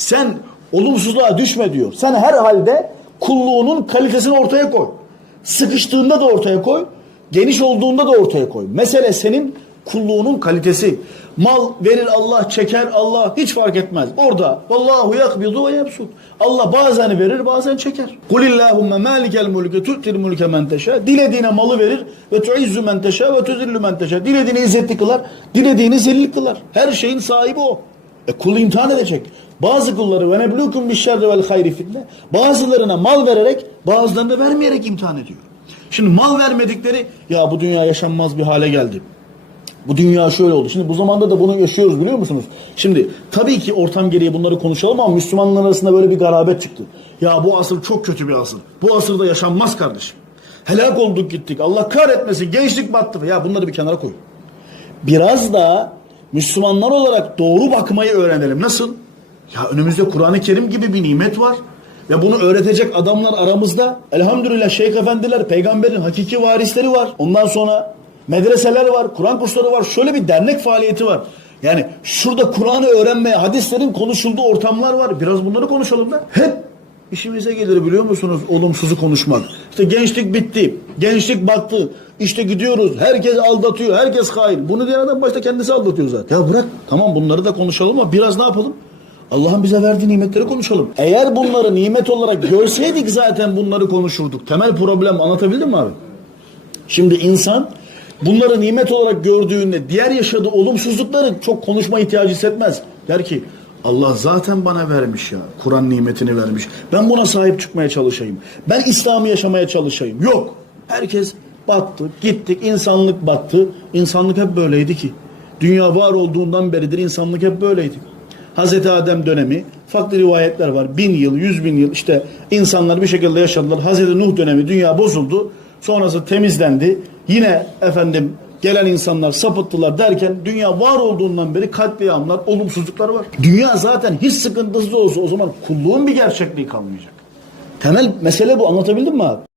Sen olumsuzluğa düşme diyor. Sen her halde kulluğunun kalitesini ortaya koy. Sıkıştığında da ortaya koy. Geniş olduğunda da ortaya koy. Mesele senin kulluğunun kalitesi. Mal verir Allah, çeker Allah hiç fark etmez. Orada vallahu yakbidu ve yebsut. Allah bazen verir, bazen çeker. Kulillahümme malikel mulke tu'til mulke men teşâ. Dilediğine malı verir ve tuizzu men teşâ ve tuzillu men teşâ. Dilediğini izzetli kılar, dilediğini zelil kılar. Her şeyin sahibi o. E kulu imtihan edecek. Bazı kulları ve neblukum bir şerri vel hayri fitne. Bazılarına mal vererek, bazılarına vermeyerek imtihan ediyor. Şimdi mal vermedikleri ya bu dünya yaşanmaz bir hale geldi. Bu dünya şöyle oldu. Şimdi bu zamanda da bunu yaşıyoruz biliyor musunuz? Şimdi tabii ki ortam gereği bunları konuşalım ama Müslümanlar arasında böyle bir garabet çıktı. Ya bu asır çok kötü bir asır. Bu asırda yaşanmaz kardeşim. Helak olduk gittik. Allah kahretmesin. Gençlik battı. Ya bunları bir kenara koy. Biraz da Müslümanlar olarak doğru bakmayı öğrenelim. Nasıl? Ya önümüzde Kur'an-ı Kerim gibi bir nimet var. Ve bunu öğretecek adamlar aramızda. Elhamdülillah şeyh efendiler, peygamberin hakiki varisleri var. Ondan sonra medreseler var, Kur'an kursları var. Şöyle bir dernek faaliyeti var. Yani şurada Kur'an'ı öğrenmeye, hadislerin konuşulduğu ortamlar var. Biraz bunları konuşalım da. Hep işimize gelir biliyor musunuz olumsuzu konuşmak. İşte gençlik bitti, gençlik battı. İşte gidiyoruz, herkes aldatıyor, herkes hain. Bunu diyen adam başta kendisi aldatıyor zaten. Ya bırak, tamam bunları da konuşalım ama biraz ne yapalım? Allah'ın bize verdiği nimetleri konuşalım. Eğer bunları nimet olarak görseydik zaten bunları konuşurduk. Temel problem anlatabildim mi abi? Şimdi insan bunları nimet olarak gördüğünde diğer yaşadığı olumsuzlukları çok konuşma ihtiyacı hissetmez. Der ki Allah zaten bana vermiş ya. Kur'an nimetini vermiş. Ben buna sahip çıkmaya çalışayım. Ben İslam'ı yaşamaya çalışayım. Yok. Herkes battı. Gittik. insanlık battı. İnsanlık hep böyleydi ki. Dünya var olduğundan beridir insanlık hep böyleydi. Hazreti Adem dönemi farklı rivayetler var. Bin yıl, yüz bin yıl işte insanlar bir şekilde yaşadılar. Hazreti Nuh dönemi dünya bozuldu. Sonrası temizlendi. Yine efendim gelen insanlar sapıttılar derken dünya var olduğundan beri katliamlar, olumsuzluklar var. Dünya zaten hiç sıkıntısız olsa o zaman kulluğun bir gerçekliği kalmayacak. Temel mesele bu anlatabildim mi abi?